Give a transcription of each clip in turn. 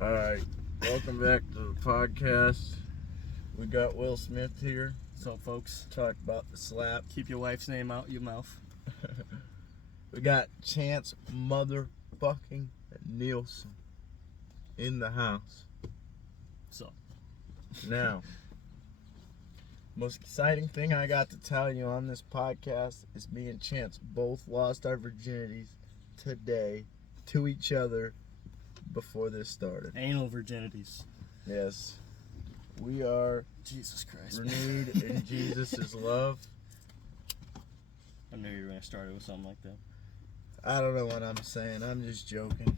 Alright, welcome back to the podcast. We got Will Smith here. So, folks, Talk about the slap. keep your wife's name out your mouth. We got Chance motherfucking Nielsen in the house. So, Now, most exciting thing I got to tell you on this podcast is me and Chance both lost our virginities today to each other before this started. anal virginities. Yes, we are Jesus Christ. renewed in Jesus' love. I knew you were going to start it with something like that. I don't know what I'm saying. I'm just joking.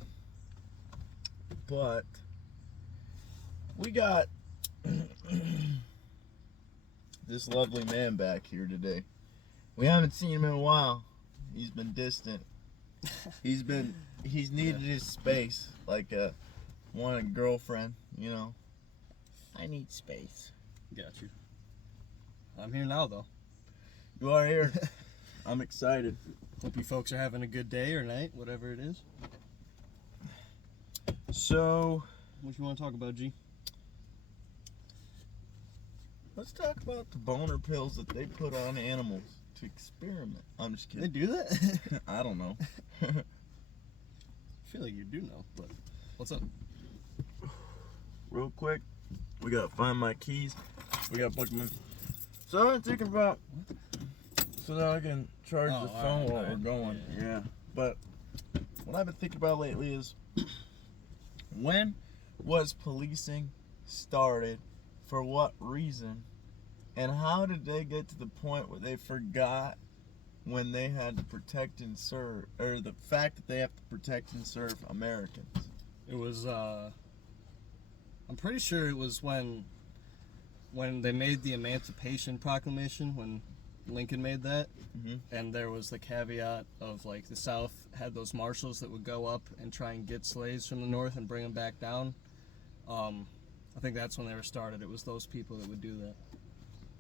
But we got this lovely man back here today. We haven't seen him in a while. He's been distant. He's needed his space, like a wanted girlfriend, you know. I need space. Got you. I'm here now, though. You are here. I'm excited. Hope you folks are having a good day or night, whatever it is. So, What you want to talk about, G? let's talk about the boner pills that they put on animals to experiment. I'm just They kidding. do that? I don't know. I feel like you do know, but what's up? Real quick, we gotta find my keys. We gotta plug them in. So I'm thinking about so that I can charge Oh, the phone while alright. we're going. Yeah. Yeah. But what I've been thinking about lately is when was policing started, for what reason, and how did they get to the point where they forgot when they had to protect and serve, or the fact that they have to protect and serve Americans? It was, I'm pretty sure it was when they made the Emancipation Proclamation, when Lincoln made that, Mhm. and there was the caveat of, like, the South had those marshals that would go up and try and get slaves from the North and bring them back down. I think that's when they were started. It was those people that would do that.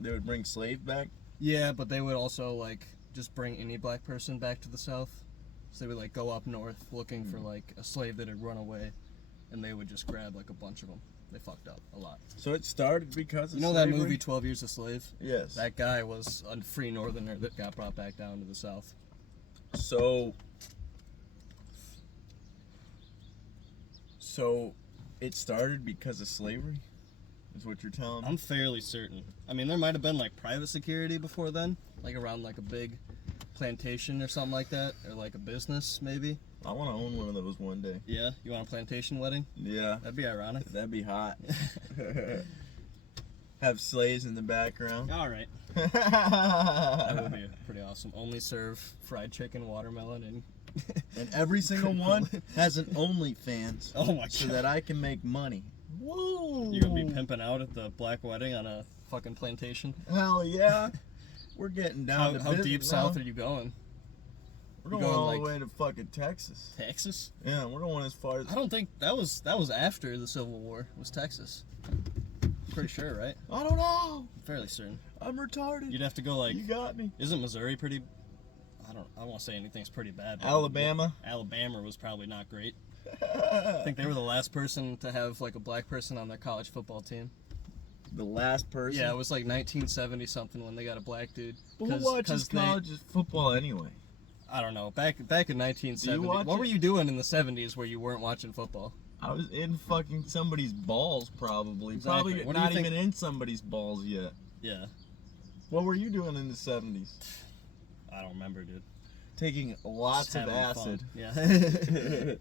They would bring slave back. Yeah, but they would also, like, just bring any black person back to the South. So they would, like, go up north looking for, like, a slave that had run away, and they would just grab, like, a bunch of them. They fucked up a lot. So it started because of You know slavery? that movie 12 Years a Slave? Yes. That guy was a free northerner that got brought back down to the South. So it started because of slavery? Is what you're telling me? I'm fairly certain. I mean, there might have been, like, private security before then, like around, like, a big plantation or something like that, or, like, a business, maybe. I want to own one of those one day. Yeah? You want a plantation wedding? Yeah. That'd be ironic. That'd be hot. Have slaves in the background. All right. That would be pretty awesome. Only serve fried chicken, watermelon, and And every single one has an OnlyFans. oh my So god, that I can make money. Woo! you're gonna be pimping out at the black wedding on a fucking plantation. Hell yeah. We're getting down to How business deep now. south are you going? We're you going going, all like- the way to fucking Texas. Texas? Yeah, we're going as far as... I don't think that was after the Civil War. Was Texas? Pretty sure, right? I don't know. Fairly certain. I'm retarded. You'd have to go like. You got me. Isn't Missouri pretty? I don't want to say anything's pretty bad. but Alabama. Alabama was probably not great. I think they were the last person to have like a black person on their college football team. The last person. Yeah, it was like 1970 something when they got a black dude. Well, who watches college football anyway? I don't know. Back in 1970. watch What it? were you doing in the 70s where you weren't watching football? I was in fucking somebody's balls, probably. Exactly. Probably What do you not think- even in somebody's balls yet. Yeah, What were you doing in the 70s? I don't remember, dude. Taking lots Just of having acid. fun. Yeah.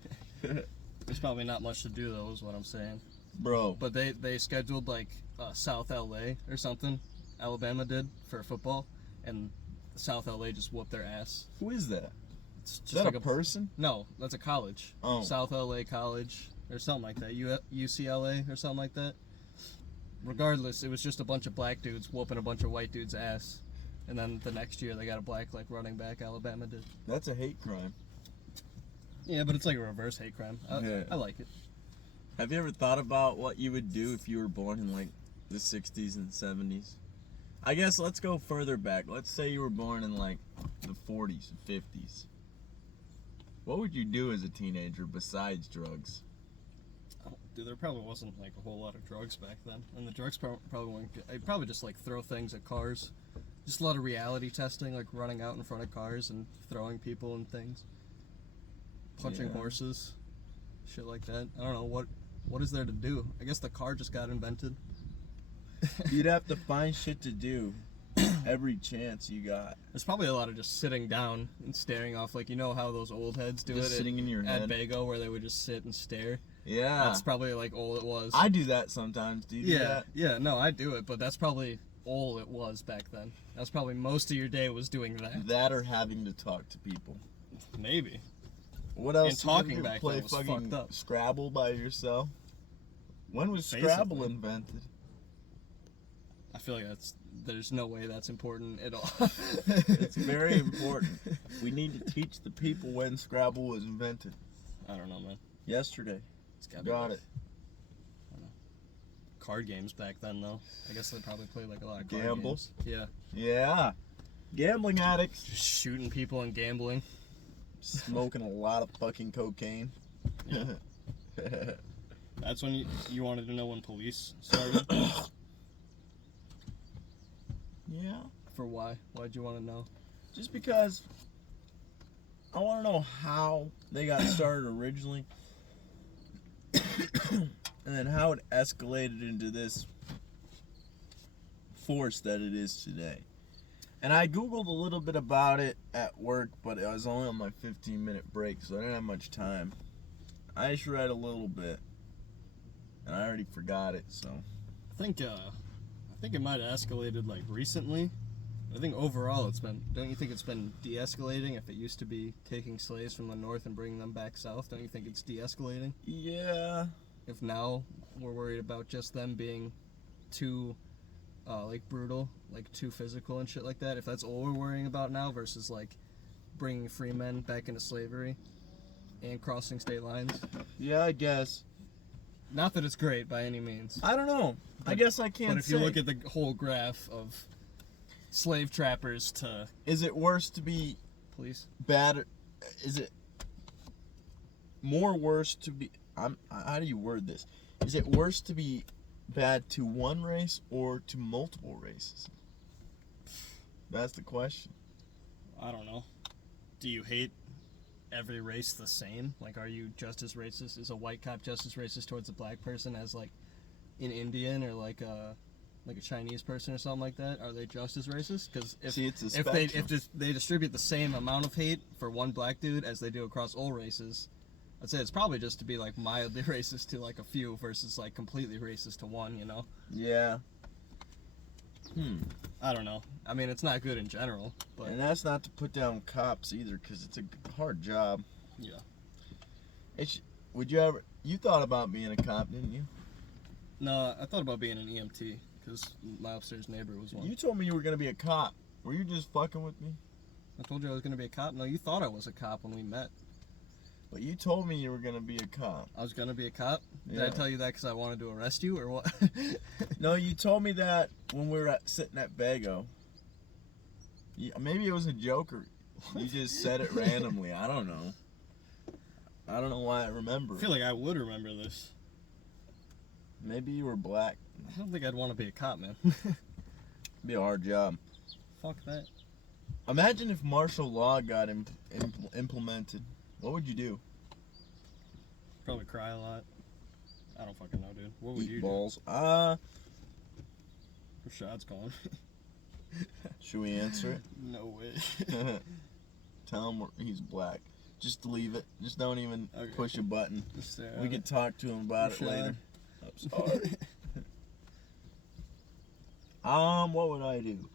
There's probably not much to do though, is what I'm saying. Bro. But they scheduled like South LA or something. Alabama did for football, and South LA just whooped their ass. Who is that? It's Is just that like a person? No, that's a college. Oh. South LA College or something like that. UCLA or something like that. Regardless, it was just a bunch of black dudes whooping a bunch of white dudes' ass. And then the next year they got a black like running back. Alabama did. That's a hate crime. Yeah, but it's like a reverse hate crime. Yeah. I like it. Have you ever thought about what you would do if you were born in like the 60s and 70s? I guess let's go further back. Let's say you were born in like the 40s and 50s. What would you do as a teenager besides drugs? Dude, there probably wasn't like a whole lot of drugs back then, and the drugs probably weren't good. I'd probably just like throw things at cars. Just a lot of reality testing, like running out in front of cars and throwing people and things, punching horses, shit like that. I don't know what is there to do. I guess the car just got invented. You'd have to find shit to do every chance you got. There's probably a lot of just sitting down and staring off, like, you know how those old heads do Just it sitting in your at head. Bago, where they would just sit and stare. Yeah. That's probably like all it was. I do that sometimes. Do you do that? Yeah, no, I do it, but that's probably all it was back then. That's probably most of your day was doing that. That or having to talk to people. Maybe. What else? And talking you back play then was fucking fucked up. Scrabble by yourself? When was Basically. Scrabble invented? I feel like there's no way that's important at all. It's very important. We need to teach the people when Scrabble was invented. I don't know, man. Yesterday. It's gotta Got be it. Card games back then, though. I guess they probably played like a lot of card Gamble? games. Yeah. Yeah. Gambling addicts. Just shooting people and gambling. Smoking a lot of fucking cocaine. Yeah. That's when you wanted to know when police started? Yeah. For why? Why'd you want to know? Just because I want to know how they got started originally. And then how it escalated into this force that it is today. And I Googled a little bit about it at work, but I was only on my 15-minute break, so I didn't have much time. I just read a little bit, and I already forgot it, so. I think it might have escalated like recently. I think overall don't you think it's been de-escalating? If it used to be taking slaves from the north and bringing them back south, don't you think it's de-escalating? Yeah. If now we're worried about just them being too like brutal, like too physical and shit like that, if that's all we're worrying about now versus like bringing free men back into slavery and crossing state lines. Yeah, I guess. Not that it's great by any means. I don't know. I guess I can't But if say. you look at the whole graph of slave trappers to Is it worse to be police, bad? Is it more worse to be? How do you word this? Is it worse to be bad to one race or to multiple races? That's the question. I don't know. Do you hate every race the same? Like, are you just as racist? Is a white cop just as racist towards a black person as like an Indian or like a Chinese person or something like that? Are they just as racist? Because if they distribute the same amount of hate for one black dude as they do across all races, I'd say it's probably just to be like mildly racist to like a few versus like completely racist to one, you know? Yeah. I don't know. I mean, it's not good in general, but And that's not to put down cops either, because it's a hard job. yeah. You thought about being a cop, didn't you? No, I thought about being an EMT because my upstairs neighbor was one. You told me you were going to be a cop. Were you just fucking with me? I told you I was going to be a cop. No, you thought I was a cop when we met. But you told me you were going to be a cop. I was going to be a cop? Did Yeah. I tell you that because I wanted to arrest you or what? No, you told me that when we were sitting at Bago. Maybe it was a joke or you just said it randomly. I don't know. I don't know why I remember. I feel like I would remember this. Maybe you were black. I don't think I'd want to be a cop, man. Be a hard job. Fuck that. Imagine if martial law got implemented. What would you do? Probably cry a lot. I don't fucking know, dude. What would Eat you balls. do? Rashad's calling. Should we answer it? No way. Tell him he's black. Just leave it. Just don't even Okay. push a button. Just stare We at could talk to him about it Rashad. later. I'm sorry. What would I do?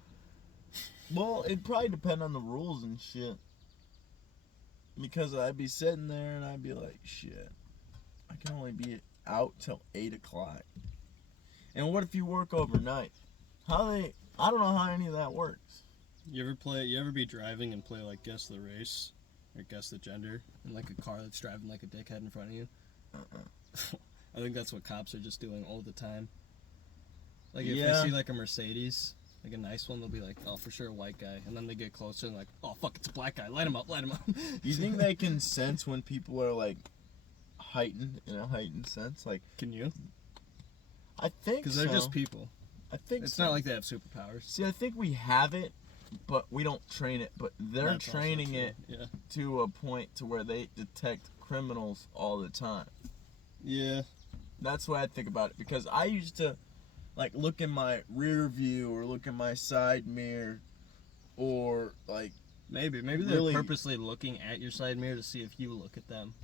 Well, it'd probably depend on the rules and shit. Because I'd be sitting there and I'd be like, shit, I can only be out till 8 o'clock. And what if you work overnight? I don't know how any of that works. You ever be driving and play like guess the race or guess the gender in like a car that's driving like a dickhead in front of you? I think that's what cops are just doing all the time. Like if Yeah. they see like a Mercedes, like a nice one, they'll be like, oh, for sure a white guy. And then they get closer and like, oh fuck, it's a black guy. Light him up, light him up. Do you think they can sense when people are like heightened in a heightened sense. Like, Can you? I think Because so. they're just people. I think It's so. not like they have superpowers. See, I think we have it, but we don't train it. But they're That's also training true. it Yeah. to a point to where they detect criminals all the time. Yeah. That's what I think about it, because I used to like look in my rear view or look in my side mirror, or like Maybe they're really- purposely looking at your side mirror to see if you look at them.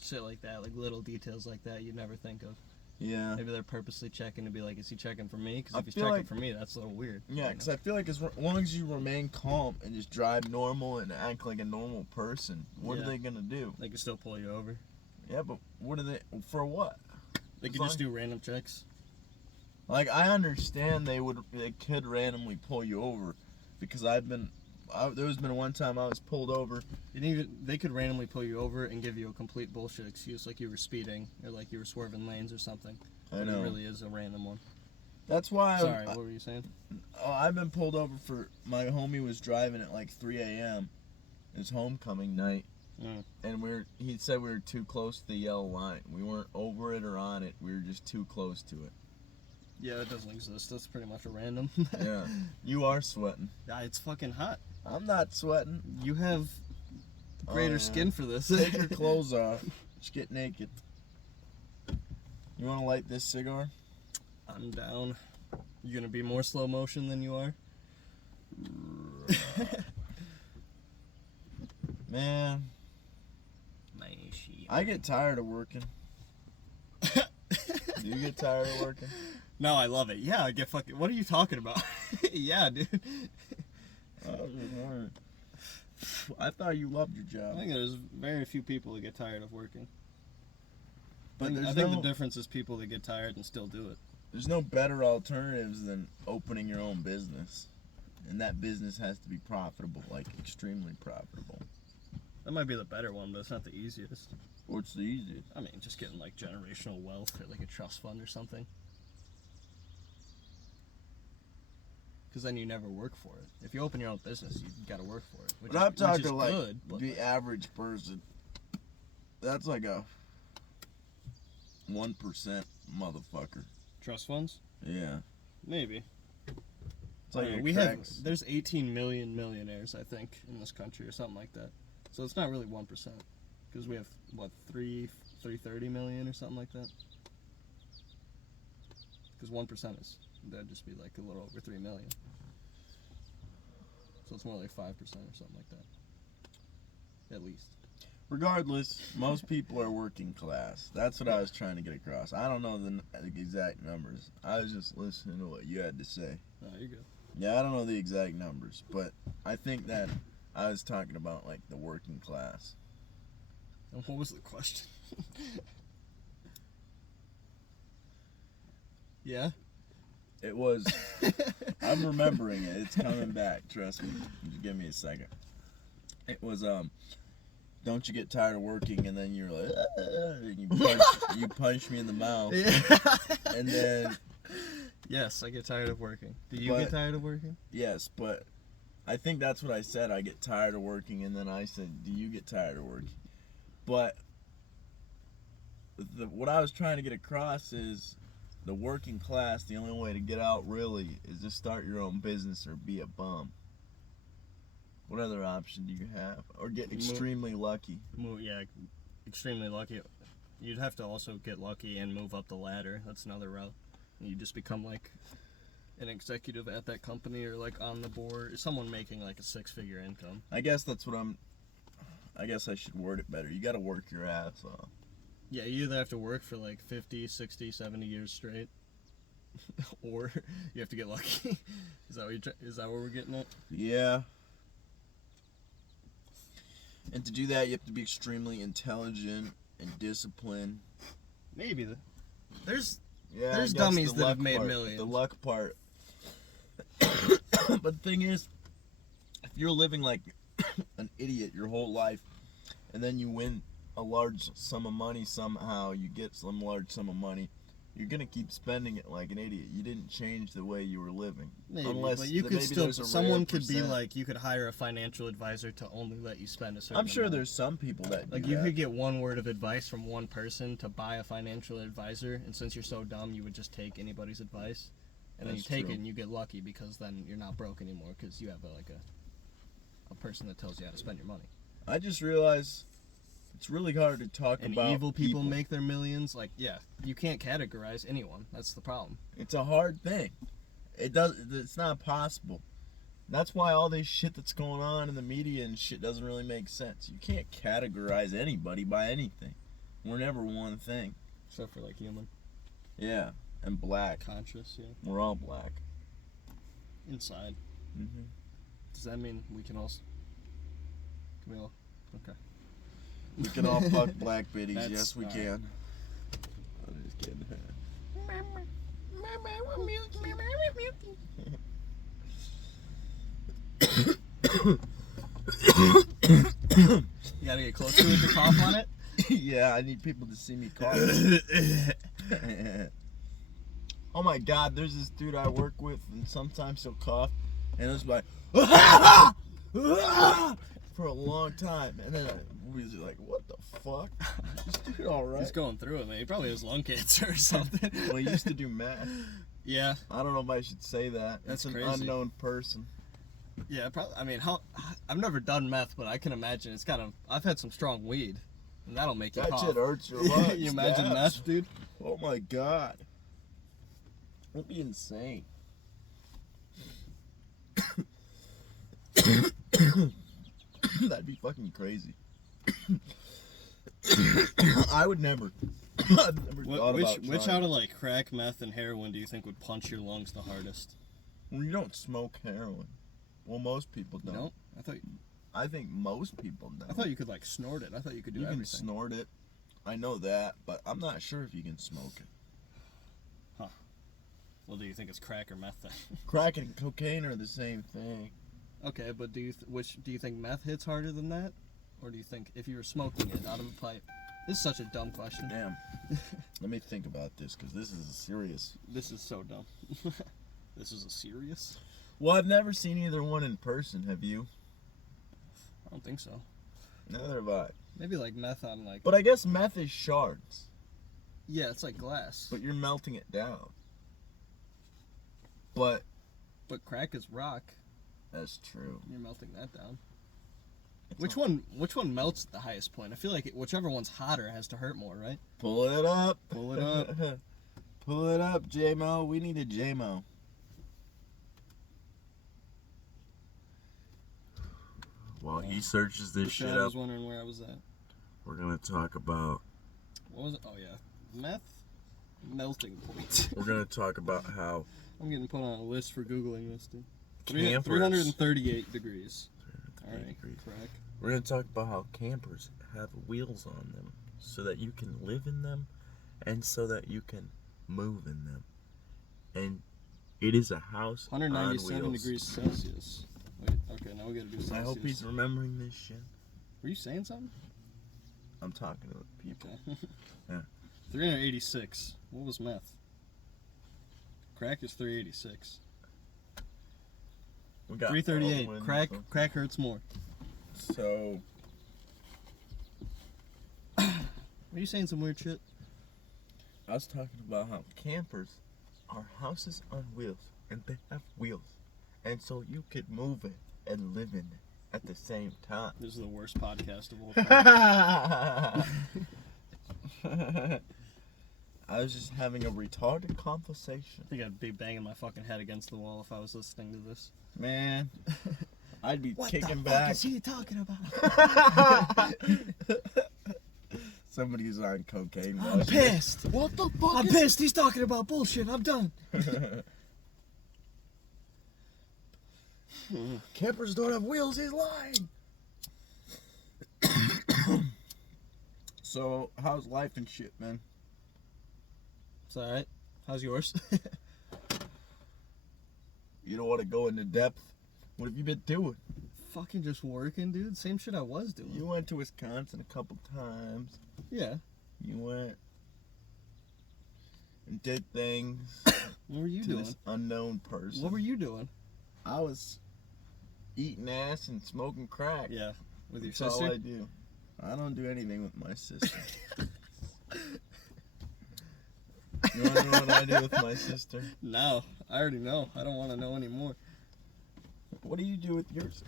Shit like that, like little details like that you'd never think of. yeah. Maybe they're purposely checking to be like, is he checking for me? Because I if he's feel checking like- for me, that's a little weird. Yeah, because I feel like as long as you remain calm and just drive normal and act like a normal person, what Yeah. are they gonna do? They can still pull you over. Yeah, but what are they for? What? They could Fine. just do random checks. Like, I understand they could randomly pull you over, because there's been one time I was pulled over. They could randomly pull you over and give you a complete bullshit excuse, like you were speeding or like you were swerving lanes or something. I But know. it really is a random one. That's why Sorry, what were you saying? I've been pulled over for my homie was driving at like 3 a.m. It was homecoming night, Mm. and he said we were too close to the yellow line. We weren't over it or on it. We were just too close to it. Yeah, it doesn't exist. That's pretty much a random. Yeah, you are sweating. Yeah, it's fucking hot. I'm not sweating. You have greater yeah. skin for this. Take your clothes off. Just get naked. You want to light this cigar? I'm down. You gonna be more slow motion than you are? Man, I get tired of working. Do you get tired of working? No, I love it. Yeah, I get fucking. What are you talking about? Yeah, dude. I was just wondering. I thought you loved your I job. think there's very few people that get tired of working. But I think the difference is people that get tired and still do it. there's no better alternatives than opening your own business. And that business has to be profitable, like extremely profitable. That might be the better one, but it's not the easiest. What's the easiest? I mean, just getting like generational wealth or like a trust fund or something. Because then you never work for it. If you open your own business, you got to work for it. Which But I'm is talking like good, but the average person. That's like a 1% motherfucker. trust funds? Yeah. Maybe. It's like we have there's 18 million millionaires, I think, in this country or something like that. So it's not really 1%, because we have what 330 million or something like that. Because 1% is that'd just be like a little over 3 million. So it's more like 5% or something like that, at least. Regardless, most people are working class. That's what I was trying to get across. I don't know the exact numbers. I was just listening to what you had to say. Oh, you're good. Yeah, I don't know the exact numbers, but I think that I was talking about like the working class. And what was the question? Yeah. It was. I'm remembering it. It's coming back. Trust me. Just give me a second. It was don't you get tired of working and then you're like, and you punch me in the mouth, Yeah. and then Yes, I get tired of working. Do you But- get tired of working? yes, but I think that's what I said. I get tired of working, and then I said, do you get tired of working? But what I was trying to get across is the working class, the only way to get out really is to start your own business or be a bum. What other option do you have? Or get extremely lucky? Yeah, extremely lucky. You'd have to also get lucky and move up the ladder. That's another route. You just become like an executive at that company or like on the board, someone making like a 6-figure income. I guess that's what I guess I should word it better. You gotta work your ass off. Yeah, you either have to work for like 50, 60, 70 years straight, or you have to get lucky. Is that what we're getting at? Yeah. And to do that, you have to be extremely intelligent and disciplined. Maybe. There's Yeah, There's I guess dummies the that have luck made part, millions. The luck part. But the thing is, if you're living like an idiot your whole life, and then you win a large sum of money somehow, you get some large sum of money, you're gonna keep spending it like an idiot. You didn't change the way you were living. Maybe, Unless but you could maybe still. there's a Someone rare could be percent. like, you could hire a financial advisor to only let you spend a certain. I'm sure amount. there's some people that Like do you that. could get one word of advice from one person to buy a financial advisor, and since you're so dumb, you would just take anybody's advice, and then you That's take true. it and you get lucky because then you're not broke anymore because you have a person that tells you how to spend your money. I just realized it's really hard to talk And about evil people make their millions. Like, yeah, you can't categorize anyone. That's the problem. It's a hard thing. It's not possible. That's why all this shit that's going on in the media and shit doesn't really make sense. You can't categorize anybody by anything. We're never one thing. Except for like human, Yeah, and black. conscious, yeah. We're all black. Inside. Mm-hmm. Does that mean we can all? Can we all? Okay. We can all fuck black biddies. That's- Yes, we all can. I'm just kidding. You gotta get close to it to cough on it. Yeah, I need people to see me cough. Oh my God, there's this dude I work with, and sometimes he'll cough, and it's like for a long time, and then I was like, "What the fuck? Is this dude all right?" He's going through it, man. He probably has lung cancer or something. Well, he used to do math. Yeah, I don't know if I should say that. That's It's an crazy. unknown person. yeah. Probably. I mean, I've never done meth, but I can imagine it's kind of. I've had some strong weed, and that'll make you That cough. shit hurts your lungs. You imagine stabs. meth, dude? Oh my God. That'd be insane. That'd be fucking crazy. I would never. I've never thought about Which trying. out of like crack, meth, and heroin do you think would punch your lungs the hardest? Well, you don't smoke heroin. Well, most people don't. No, I think most people don't. I thought you could like snort it. I thought you could do You can everything. snort it. I know that, but I'm not sure if you can smoke it. Well, do you think it's crack or meth then? Crack and cocaine are the same thing. Okay, but do you think meth hits harder than that, or do you think if you were smoking it out of a pipe? This is such a dumb question. Damn. Let me think about this, because this is serious. This is so dumb. This is a serious? Well, I've never seen either one in person. Have you? I don't think so. Neither have I. Maybe like meth on like. But I guess meth is shards, Yeah, it's like glass. but you're melting it down. But But crack is rock. that's true. You're melting that down. It's Which not- one melts at the highest point? I feel like whichever one's hotter has to hurt more, right? Pull it up. Pull it up. Pull it up, J-Mo. We need a J-Mo. While he searches this shit I up, was wondering where I was at. we're gonna talk about. What was it? Oh yeah, meth melting point. We're gonna talk about how I'm getting put on a list for googling this, dude. campers. 338 degrees. All right, degrees. crack. We're gonna talk about how campers have wheels on them, so that you can live in them, and so that you can move in them. And it is a house 197 on wheels. degrees Celsius. Wait, okay, now we gotta do Celsius. I hope he's remembering this shit. Were you saying something? I'm talking to people. Okay. Yeah. 386. What was meth? Crack is 386. We got 338. all the Crack. info. Crack hurts more. So Are you saying some weird shit? I was talking about how campers are houses on wheels, and they have wheels, and so you could move it and live in it at the same time. This is the worst podcast of all time. I was just having a retarded conversation. I think I'd be banging my fucking head against the wall if I was listening to this. Man, I'd be What kicking the back. fuck is he talking about? Somebody's on cocaine. I'm watching it. pissed. What the fuck? I'm pissed. He's talking about bullshit. I'm done. Campers don't have wheels. He's lying. So, how's life and shit, man? It's alright. How's yours? You don't want to go into depth. What have you been doing? Fucking just working, dude. Same shit I was doing. You went to Wisconsin a couple times. Yeah. You went. and did things What were you to doing? this unknown person. What were you doing? I was eating ass and smoking crack. Yeah, with your That's sister. all I do. I don't do anything with my sister. You want to know what I do with my sister? No, I already know. I don't want to know anymore. What do you do with yours?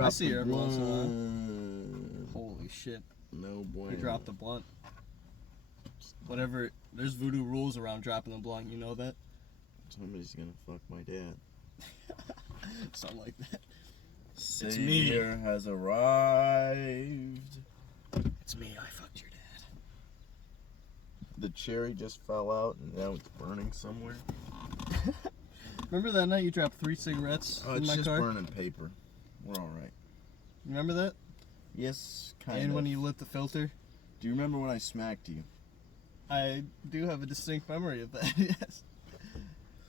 I see her every once in a while. blunt. Holy shit! No boy. You dropped the blunt. Whatever. There's voodoo rules around dropping the blunt. You know that? Somebody's gonna fuck my dad. Something like that. Savior has arrived. It's me. I fucked your dad. The cherry just fell out and now it's burning somewhere. Remember that night you dropped 3 cigarettes in It's my just car? burning paper. We're all right. Remember that? Yes, kind And of. when you lit the filter? Do you remember when I smacked you? I do have a distinct memory of that. Yes.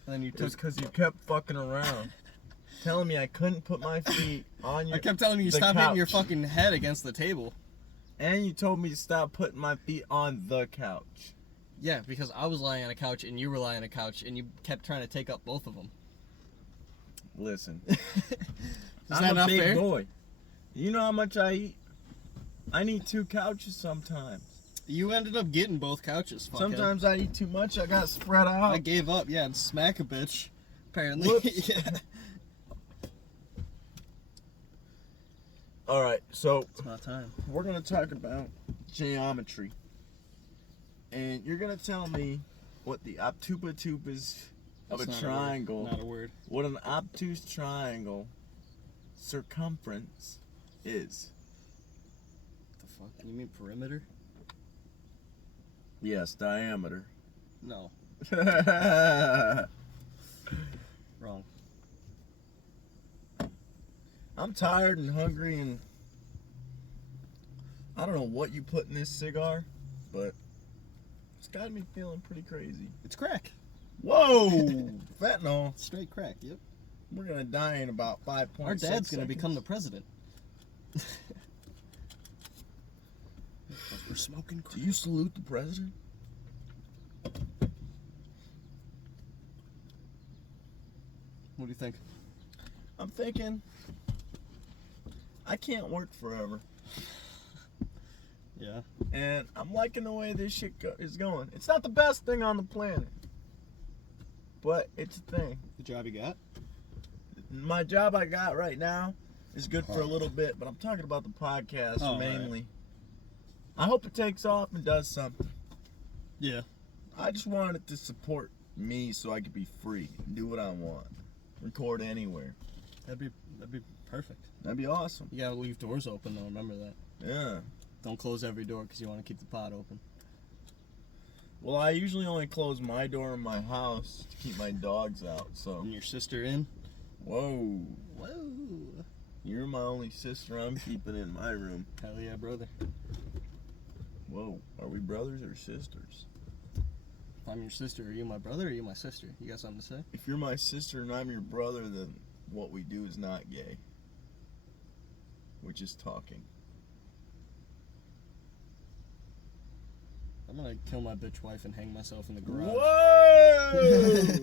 And then you It was took. because you kept fucking around, telling me I couldn't put my feet on your. I kept telling you the stop hitting your couch. fucking head against the table. And you told me to stop putting my feet on the couch. Yeah, because I was lying on a couch and you were lying on a couch and you kept trying to take up both of them. Listen, Is I'm that a not big fair? boy. You know how much I eat? I need 2 couches sometimes. You ended up getting both couches. Fuckhead. Sometimes I eat too much. I got spread out. I gave up. Yeah, and smack a bitch. Apparently. Whoops. Yeah. All right, so It's about time. we're gonna talk about geometry, and you're gonna tell me what the obtupatup is of That's a not triangle. Not a word. What an obtuse triangle circumference is. The fuck? You mean perimeter? Yes, diameter. No. Wrong. I'm tired and hungry, and I don't know what you put in this cigar, but it's got me feeling pretty crazy. It's crack. Whoa! Fentanyl. Straight crack. Yep. We're gonna die in about 5.6 Our dad's gonna seconds. become the president. We're smoking crack. Do you salute the president? What do you think? I'm thinking I can't work forever, Yeah. and I'm liking the way this shit is going. It's not the best thing on the planet, but it's a thing. The job you got? My job I got right now is good for a little bit, but I'm talking about the podcast Oh, mainly. I hope it takes off and does something. Yeah. I just wanted it to support me so I could be free and do what I want. Record anywhere. That'd be perfect. That'd be awesome. You gotta leave doors open though. Remember that. Yeah. Don't close every door because you want to keep the pot open. Well, I usually only close my door in my house to keep my dogs out, so. And your sister in. Whoa. Whoa. You're my only sister I'm keeping in my room. Hell yeah, brother. Whoa. Are we brothers or sisters? If I'm your sister, are you my brother or are you my sister? You got something to say? If you're my sister and I'm your brother, then what we do is not gay. We're just talking. I'm gonna kill my bitch wife and hang myself in the garage. Whoa!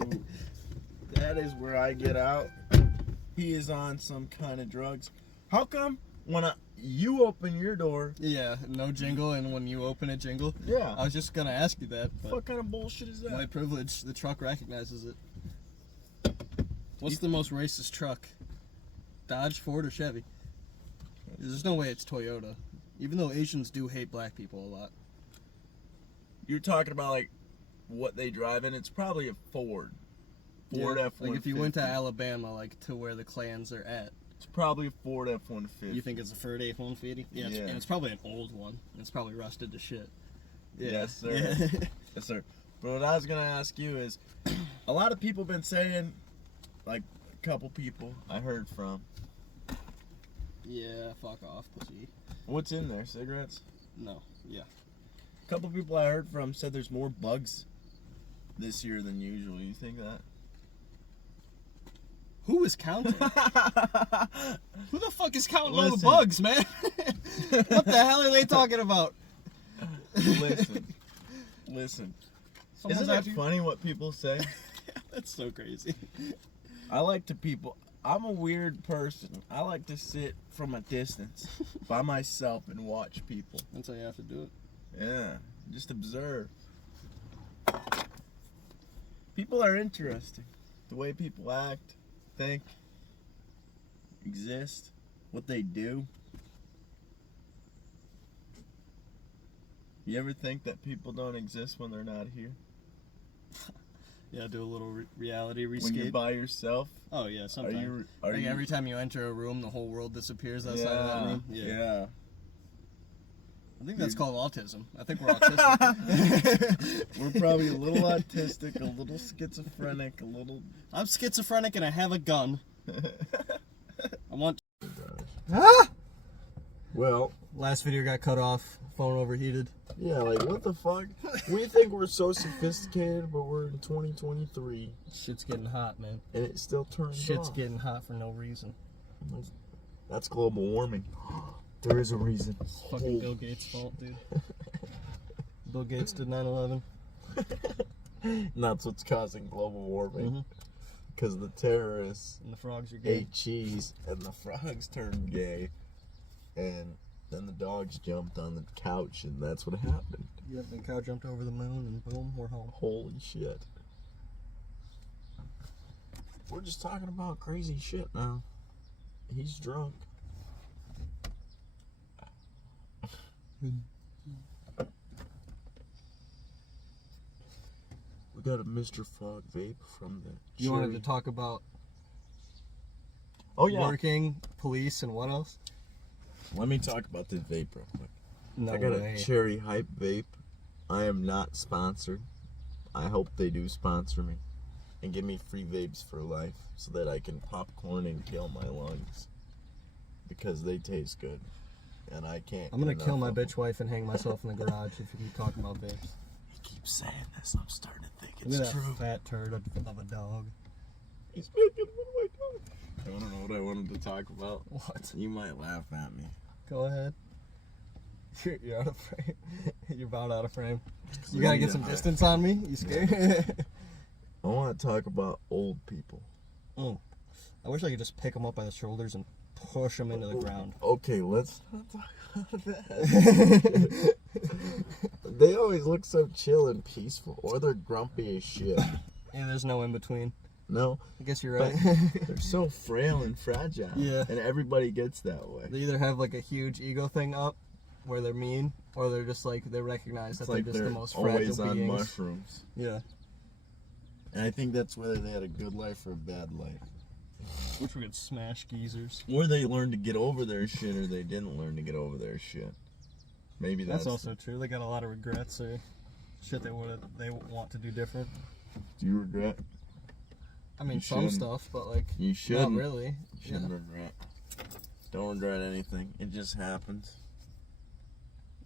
That is where I get out. He is on some kind of drugs. How come when you open your door? Yeah, no jingle, and when you open it, jingle. Yeah. I was just gonna ask you that, but What kind of bullshit is that? white privilege, the truck recognizes it. What's the most racist truck? Dodge, Ford, or Chevy? There's no way it's Toyota. Even though Asians do hate black people a lot. You're talking about like what they drive in. It's probably a Ford. Ford Yeah, F-150. like if you went to Alabama, like to where the clans are at, It's probably a Ford F-150. you think it's a Ford F-150? Yeah, Yeah. and it's probably an old one. It's probably rusted to shit. Yeah. Yes, sir. Yeah. Yes, sir. But what I was gonna ask you is, a lot of people been saying, like a couple people I heard from. Yeah, fuck off, pussy. What's in there? Cigarettes? No, yeah. A couple people I heard from said there's more bugs this year than usual. You think that? Who is counting? Who the fuck is counting all the Listen. bugs, man? What the hell are they talking about? Listen. Isn't that funny what people say? That's so crazy. I'm a weird person. I like to sit from a distance by myself and watch people. That's how you have to do it. Yeah, just observe. People are interesting. The way people act, think, exist, what they do. You ever think that people don't exist when they're not here? Yeah, do a little reality rescape. When you're by yourself? Oh yeah, sometimes. Every time you enter a room, the whole world disappears outside of that room. Yeah. I think that's called autism. I think we're autistic. We're probably a little autistic, a little schizophrenic, a little... I'm schizophrenic and I have a gun. I want... Well... Last video got cut off. Phone overheated. Yeah, like, what the fuck? We think we're so sophisticated, but we're in 2023. Shit's getting hot, man. And it still turns Shit's off. getting hot for no reason. That's global warming. There is a reason. It's fucking Bill Gates' fault, dude. Bill Gates did 9/11. And that's what's causing global warming. Because the terrorists And the frogs are gay. ate cheese, and the frogs turned gay. And then the dogs jumped on the couch, and that's what happened. Yep, the cow jumped over the moon, and boom, we're home. Holy shit. We're just talking about crazy shit now. He's drunk. We got a Mr. Frog vape from the You wanted to talk about working, police, and what else? Let me talk about this vape real quick. No I got way. a Cherry Hype vape. I am not sponsored. I hope they do sponsor me and give me free vapes for life so that I can popcorn and kill my lungs because they taste good and I can't. I'm gonna kill my bitch wife and hang myself in the garage if you keep talking about vapes. You keep saying this. I'm starting to think Look it's at that true. fat turd of a dog. He's making fun of my dog. I don't know what I wanted to talk about. What? You might laugh at me. Go ahead. You're out of frame. You're about out of frame. You gotta get some distance on me? You scared? I want to talk about old people. I wish I could just pick them up by the shoulders and push them into the ground. Okay, let's not talk about that. They always look so chill and peaceful, or they're grumpy as shit. Yeah, there's no in between. No, I guess you're right. they're so frail and fragile. Yeah. And everybody gets that way. They either have like a huge ego thing up, where they're mean, or they're just like, they recognize that Like they're just the most always fragile on beings. mushrooms. Yeah. And I think that's whether they had a good life or a bad life. Which we could smash geezers. Or they learned to get over their shit, or they didn't learn to get over their shit. Maybe That's also true. They got a lot of regrets or shit they want to do different. Do you regret? I mean, You some shouldn't. stuff, but like, You shouldn't. not really. You shouldn't regret. Don't regret anything. It just happens.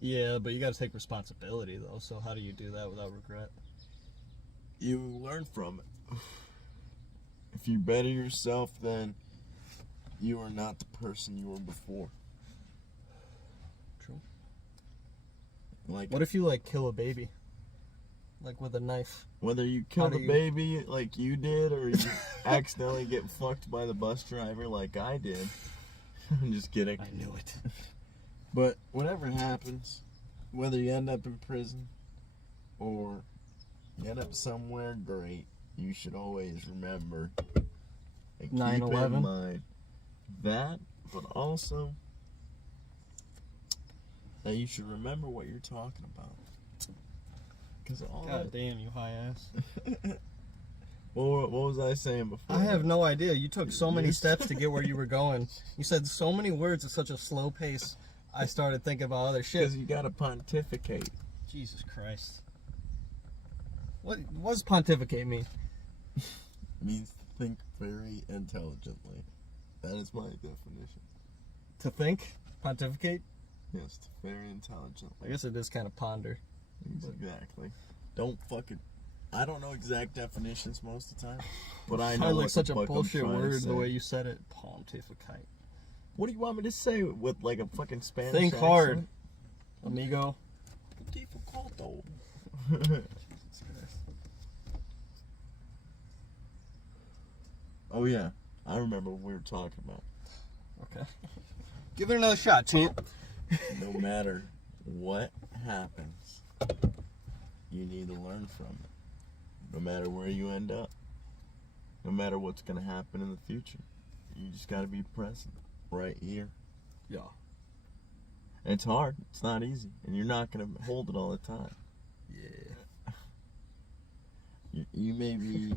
Yeah, but you got to take responsibility though. So how do you do that without regret? You learn from it. If you better yourself, then you are not the person you were before. True. Like, What if you like kill a baby, like with a knife? whether you kill the baby like you did, or you accidentally get fucked by the bus driver like I did. I'm just kidding. I knew it. But whatever happens, whether you end up in prison or you end up somewhere great, you should always remember and keep 9/11? in mind that, but also that you should remember what you're talking about. Because all God damn, you high ass. what was I saying before? I have no idea. You took so many steps to get where you were going. You said so many words at such a slow pace. I started thinking about other shit. Because you gotta pontificate. Jesus Christ. What does pontificate mean? It means to think very intelligently. That is my definition. To think? Pontificate? Yes, to very intelligently. I guess it is kind of ponder. Exactly. Don't fucking... I don't know exact definitions most of the time, but I It know sounded what like such the a fuck I'm bullshit trying to word the say. way you said it. Pontificate. What do you want me to say with like a fucking Spanish Think accent? hard, amigo. Difficulto. Oh, yeah. I remember what we were talking about. Okay. Give it another shot, champ. No matter what happens, you need to learn from it. No matter where you end up, no matter what's going to happen in the future, you just got to be present right here. Yeah. And it's hard. It's not easy. And you're not going to hold it all the time. Yeah. You may be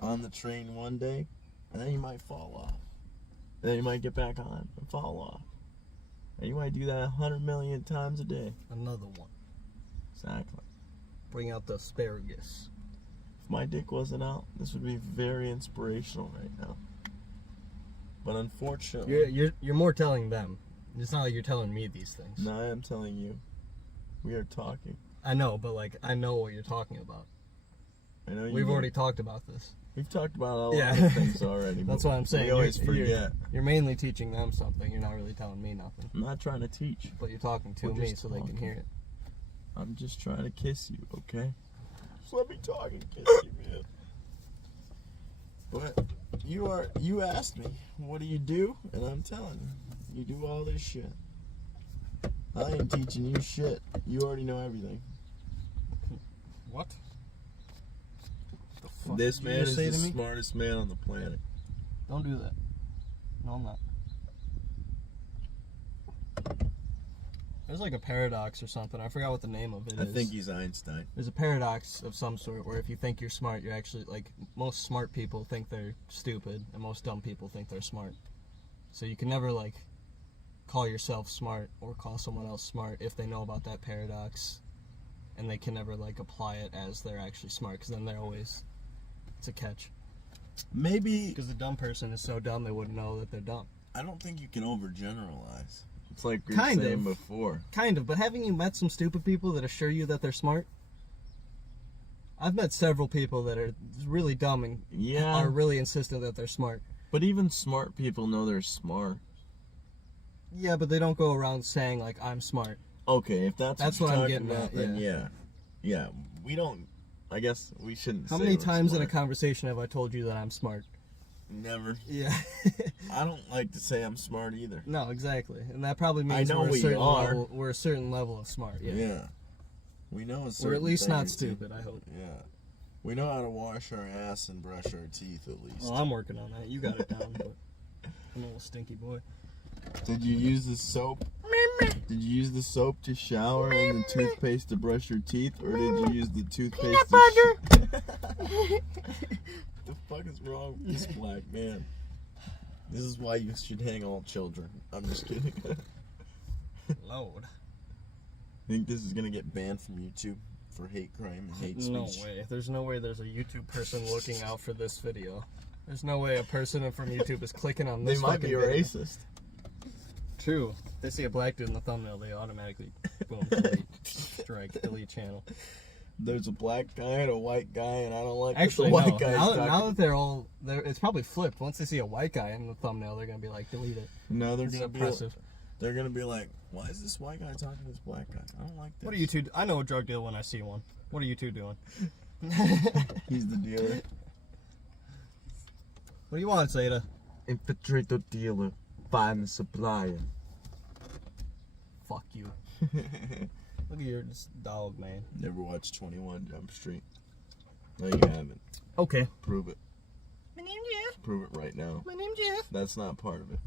on the train one day, and then you might fall off. And then you might get back on and fall off. And you might do that 100 million times a day. Another one. Exactly. Bring out the asparagus. If my dick wasn't out, this would be very inspirational right now. But unfortunately... You're more telling them. It's not like you're telling me these things. No, I am telling you. We are talking. I know, but like, I know what you're talking about. I know We've already talked about this. We've talked about a lot of things already. That's what I'm saying. We always forget. You're mainly teaching them something. You're not really telling me nothing. I'm not trying to teach. But you're talking to me so they can hear it. I'm just trying to kiss you, okay? Just let me talk and kiss you, man. But you asked me, what do you do? And I'm telling you, you do all this shit. I ain't teaching you shit. You already know everything. What? The fuck This did you man is say the to me? smartest man on the planet. Don't do that. No, I'm not. There's like a paradox or something. I forgot what the name of it is. I think he's Einstein. There's a paradox of some sort where if you think you're smart, you're actually, like, most smart people think they're stupid, and most dumb people think they're smart. So you can never, like, call yourself smart or call someone else smart if they know about that paradox, and they can never, like, apply it as they're actually smart, because then they're always, it's a catch. Maybe... Because the dumb person is so dumb they wouldn't know that they're dumb. I don't think you can overgeneralize. It's like we were Kind saying of. before. Kind of, but haven't you met some stupid people that assure you that they're smart? I've met several people that are really dumb and are really insistent that they're smart. But even smart people know they're smart. Yeah, but they don't go around saying, like, I'm smart. Okay, if that's what I'm you're getting talking at, about, then yeah. We don't... I guess we shouldn't How say many we're times in a smart. conversation have I told you that I'm smart? Never. Yeah. I don't like to say I'm smart either. No, exactly. And that probably means I know we're a certain level of smart. Yeah. We know a certain We're at least thing or not two. stupid, I hope. Yeah. We know how to wash our ass and brush our teeth at least. Well, I'm working on that. You got it down, but I'm a little stinky boy. Did you use the soap? Did you use the soap to shower and the toothpaste to brush your teeth, or did you use the toothpaste to The fuck is wrong with this black man? This is why you should hang all children. I'm just kidding. Lord. Think this is gonna get banned from YouTube for hate crime and hate speech? No way. There's no way there's a YouTube person looking out for this video. There's no way a person from YouTube is clicking on this They might be fucking video. racist. True. They see a black dude in the thumbnail, they automatically, boom, delete, strike, delete channel. There's a black guy and a white guy, and I don't like Actually, what the no. white guy Now that it's probably flipped. Once they see a white guy in the thumbnail, they're gonna be like, delete it. No, they're It's gonna be. oppressive. They're gonna be like, why is this white guy talking to this black guy? I don't like this. What are you two? I know a drug deal when I see one. What are you two doing? He's the dealer. What do you want, Zeta? Infiltrate the dealer. Find the supplier. Fuck you. Look at your dog, man. Never watched 21 Jump Street. No, you haven't. Okay. Prove it. My name's Jeff. Prove it right now. My name's Jeff. That's not part of it.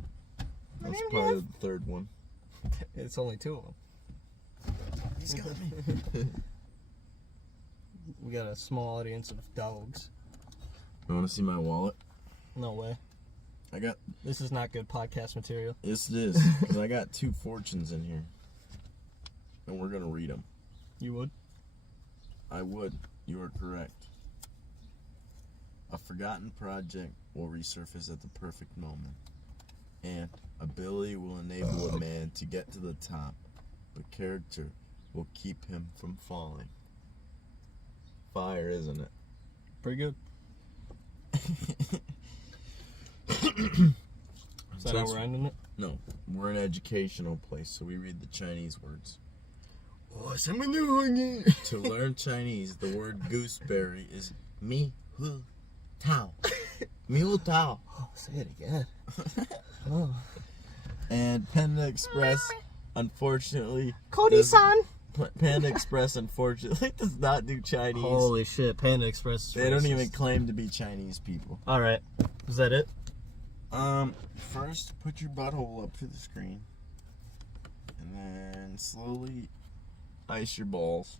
My That's name's part Jeff. of the third one. It's only two of them. He's got me. We got a small audience of dogs. You want to see my wallet? No way. I got. This is not good podcast material. Yes, it is. Because I got 2 fortunes in here. And we're going to read them. You would? I would. You are correct. A forgotten project will resurface at the perfect moment. And ability will enable a man to get to the top. But character will keep him from falling. Fire, isn't it? Pretty good. Is that how we're ending it? No. We're an educational place, so we read the Chinese words. To learn Chinese, the word gooseberry is mi hu tao. Mule Tao. Oh, say it again. Oh. And Panda Express, unfortunately, Cody-san. Panda Express, unfortunately, does not do Chinese. Holy shit, Panda Express is They don't racist. even claim to be Chinese people. Alright, is that it? First, put your butthole up to the screen. And then slowly ice your balls.